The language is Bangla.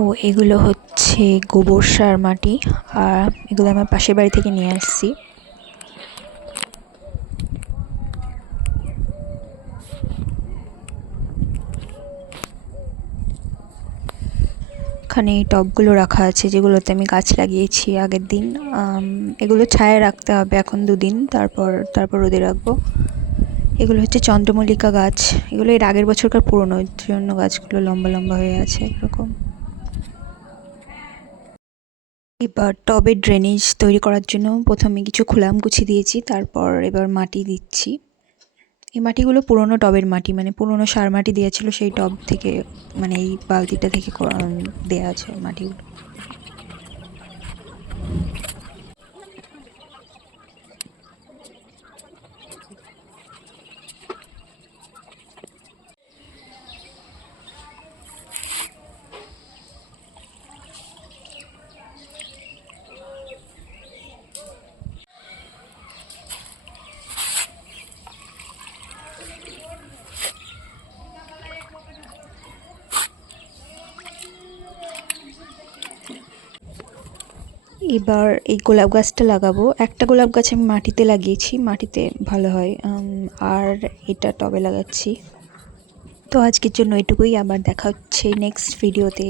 ও এগুলো হচ্ছে গোবর সার মাটি, আর এগুলো আমার পাশের বাড়ি থেকে নিয়ে আসছি। এখানে এই টবগুলো রাখা আছে যেগুলোতে আমি গাছ লাগিয়েছি আগের দিন। এগুলো ছায়ায় রাখতে হবে এখন 2 দিন, তারপর রোদে রাখবো। এগুলো হচ্ছে চন্দ্রমল্লিকা গাছ। এগুলো এর আগের বছরকার পুরনো, এর জন্য গাছগুলো লম্বা লম্বা হয়ে আছে এরকম। এবার টবের ড্রেনেজ তৈরি করার জন্য প্রথমে কিছু খোলামকুচি দিয়েছি, তারপর এবার মাটি দিচ্ছি। এই মাটিগুলো পুরনো টবের মাটি, মানে পুরনো সার মাটি দেওয়া ছিল সেই টব থেকে, মানে এই বালতিটা থেকে দেয়া আছে মাটিগুলো। এবার এই গোলাপ গাছটা লাগাবো। একটা গোলাপ গাছ আমি মাটিতে লাগিয়েছি, মাটিতে ভালো হয়। আর এটা টবে লাগাচ্ছি। তো আজকের জন্য এটুকুই, আবার দেখা হচ্ছে নেক্সট ভিডিওতে।